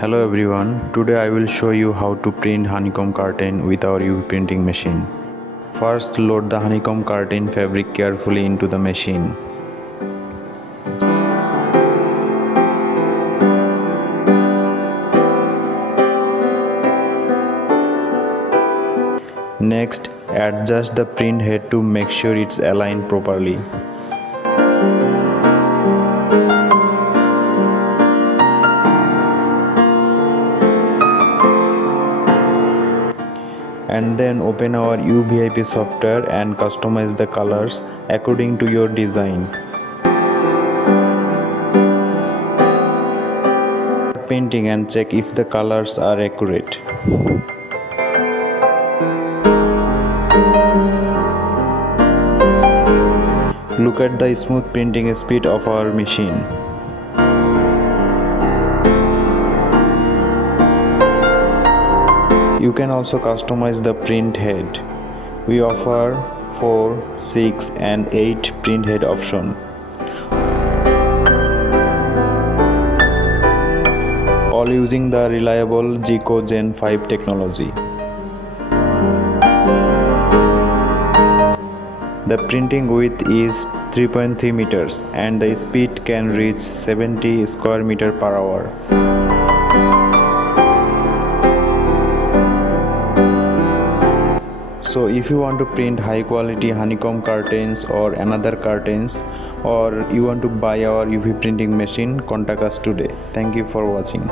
Hello everyone, today I will show you how to print honeycomb curtain with our UV printing machine. First, load the honeycomb curtain fabric carefully into the machine. Next, adjust the print head to make sure it's aligned properly. And then open our UVIP software and customize the colors according to your design. Painting and check if the colors are accurate. Look at the smooth printing speed of our machine. You can also customize the print head. We offer 4, 6 and 8 print head option. All using the reliable Zico Gen 5 technology. The printing width is 3.3 meters and the speed can reach 70 square meter per hour. So if you want to print high quality honeycomb curtains or another curtains, or you want to buy our UV printing machine, contact us today. Thank you for watching.